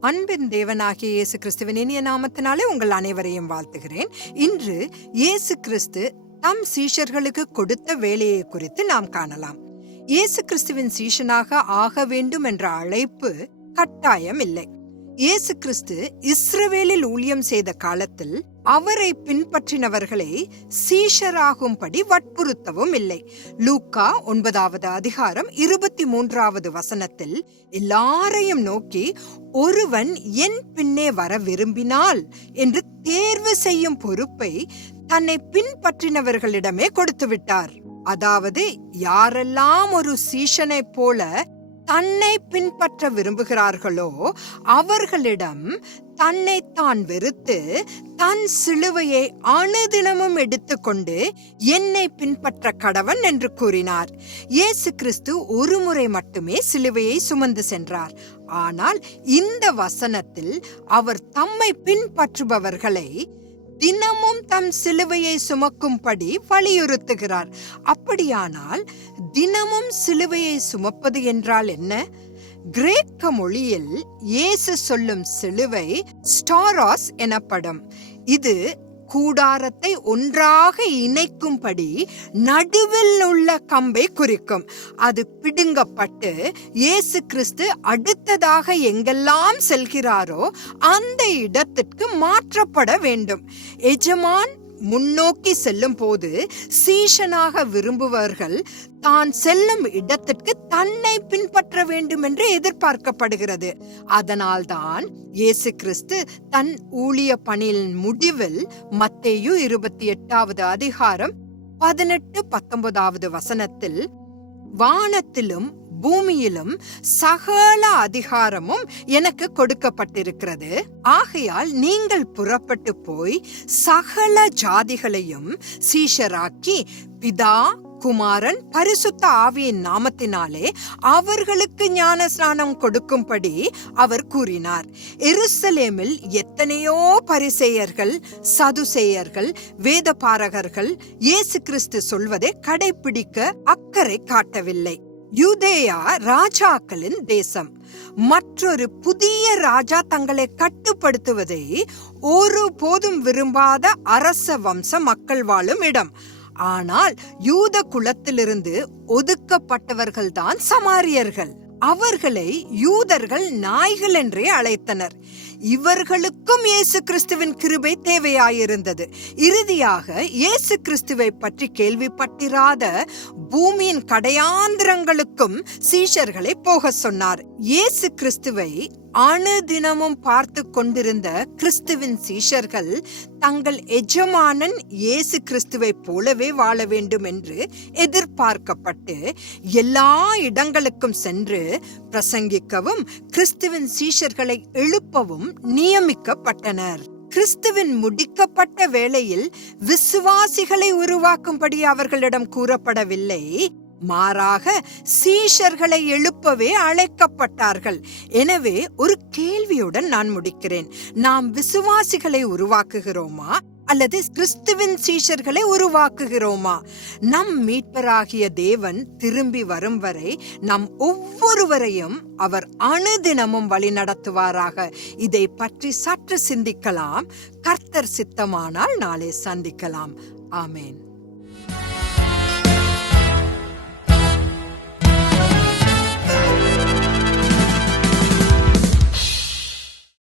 அன்பின் தேவனாகிய இயேசு கிறிஸ்துவின் இனிய நாமத்தினாலே உங்கள் அனைவரையும் வாழ்த்துகிறேன். இன்று இயேசு கிறிஸ்து தம் சீஷர்களுக்கு கொடுத்த வேலையை குறித்து நாம் காணலாம். இயேசு கிறிஸ்துவின் சீஷனாக ஆக வேண்டும் என்ற அழைப்பு கட்டாயம் இல்லை. இயேசு கிறிஸ்து இஸ்ரவேலில் ஊழியம் செய்த காலத்தில் அவரை பின்பற்றினவர்களை சீஷராகும்படி வற்புறுத்தவும் இல்லை. லூக்கா ஒன்பதாவது அதிகாரம் இருபத்தி மூன்றாவது வசனத்தில் எல்லாரையும் நோக்கி ஒருவன் என் பின்னே வர விரும்பினால் என்று தேர்வு செய்யும் பொறுப்பை தன்னை பின்பற்றினவர்களிடமே கொடுத்து விட்டார் அதாவது யாரெல்லாம் ஒரு சீஷனைப் போல தன்னை பின்பற்ற விரும்புகிறார்களோ அவர்களிடம் தன்னை தான் வெறுத்து தன் சிலுவையை அணுதினமும் எடுத்துக்கொண்டு என்னை பின்பற்ற கடவன் என்று கூறினார். இயேசு கிறிஸ்து ஒரு முறை மட்டுமே சிலுவையை சுமந்து சென்றார். ஆனால் இந்த வசனத்தில் அவர் தம்மை பின்பற்றுபவர்களை தினமும் தம் சிலுவையை சுமக்கும்படி வலியுறுத்துகிறார். அப்படியானால் தினமும் சிலுவையை சுமப்பது என்றால் என்ன? கிரேக்க மொழியில் இயேசு சொல்லும் சிலுவை ஸ்டாராஸ் எனப்படும். இது கூடாரத்தை ஒன்றாக இணைக்கும்படி நடுவில் உள்ள கம்பை குறிக்கும். அது பிடுங்கப்பட்டு இயேசு கிறிஸ்து அடுத்ததாக எங்கெல்லாம் செல்கிறாரோ அந்த இடத்திற்கு மாற்றப்பட வேண்டும். எஜமான் முன்னோக்கி செல்லும் போது சீஷனாக விரும்புபவர்கள் தான் செல்லும் இடத்திற்கு தன்னை பின்பற்ற வேண்டும் என்று எதிர்பார்க்கப்படுகிறது. அதனால்தான் இயேசு கிறிஸ்து தன் ஊழிய பணியின் முடிவில் மத்தேயு இருபத்தி எட்டாவது அதிகாரம் பதினெட்டு பத்தொன்பதாவது வசனத்தில் வானத்திலும் பூமியிலும் சகல அதிகாரமும் எனக்கு கொடுக்கப்பட்டிருக்கிறது. ஆகையால் நீங்கள் புறப்பட்டு போய் சகல ஜாதிகளையும் சீஷராக்கி பிதா குமாரன் பரிசுத்த ஆவியின் நாமத்தினாலே அவர்களுக்கு ஞான ஸ்நானம் கொடுக்கும்படி அவர் கூறினார். எருசலேமில் எத்தனையோ பரிசெயர்கள் சதுசேயர்கள் வேதபாரகர்கள் இயேசு கிறிஸ்து சொல்வதை கடைபிடிக்க அக்கறை காட்டவில்லை. யூதேயா ராஜாக்களின் தேசம். மற்றொரு புதிய ராஜா தங்களை கட்டுப்படுத்துவதை ஒரு போதும் விரும்பாத அரச வம்ச மக்கள் வாழும் இடம். ஆனால் யூத குலத்திலிருந்து ஒதுக்கப்பட்டவர்கள்தான் சமாரியர்கள். அவர்களை யூதர்கள் நாய்கள் என்றே அழைத்தனர். இவர்களுக்கும் இயேசு கிறிஸ்துவின் கிருபை தேவையாயிருந்தது. இறுதியாக இயேசு கிறிஸ்துவை பற்றி கேள்விப்பட்டிராத பூமியின் கடையாந்திரங்களுக்கும் சீஷர்களை போக சொன்னார். இயேசு கிறிஸ்துவை அணுதினமும் பார்த்து கொண்டிருந்த கிறிஸ்துவின் சீஷர்கள் தங்கள் எஜமானன் இயேசு கிறிஸ்துவை போலவே வாழ வேண்டும் என்று எதிர்பார்க்கப்பட்டு எல்லா இடங்களுக்கும் சென்று பிரசங்கிக்கவும் கிறிஸ்துவின் சீஷர்களை எழுப்பவும் நியமிக்கப்பட்டனர். கிறிஸ்துவின் முடிக்கப்பட்ட வேளையில் விசுவாசிகளை உருவாக்கும்படி அவர்களிடம் கூறப்படவில்லை. மாறாக சீஷர்களை எழுப்பவே அழைக்கப்பட்டார்கள். எனவே ஒரு கேள்வியுடன் நான் முடிக்கிறேன். நாம் விசுவாசிகளை உருவாக்குகிறோமா? அல்லது கிறிஸ்துவின் சீஷர்களை உருவாக்குகிறோமா? நம் மீட்பராகிய தேவன் திரும்பி வரும் வரை நம் ஒவ்வொருவரையும் அவர் அணுதினமும் வழி நடத்துவாராக இதை பற்றி சற்று சிந்திக்கலாம். கர்த்தர் சித்தமானால் நாளை சந்திக்கலாம். ஆமேன்.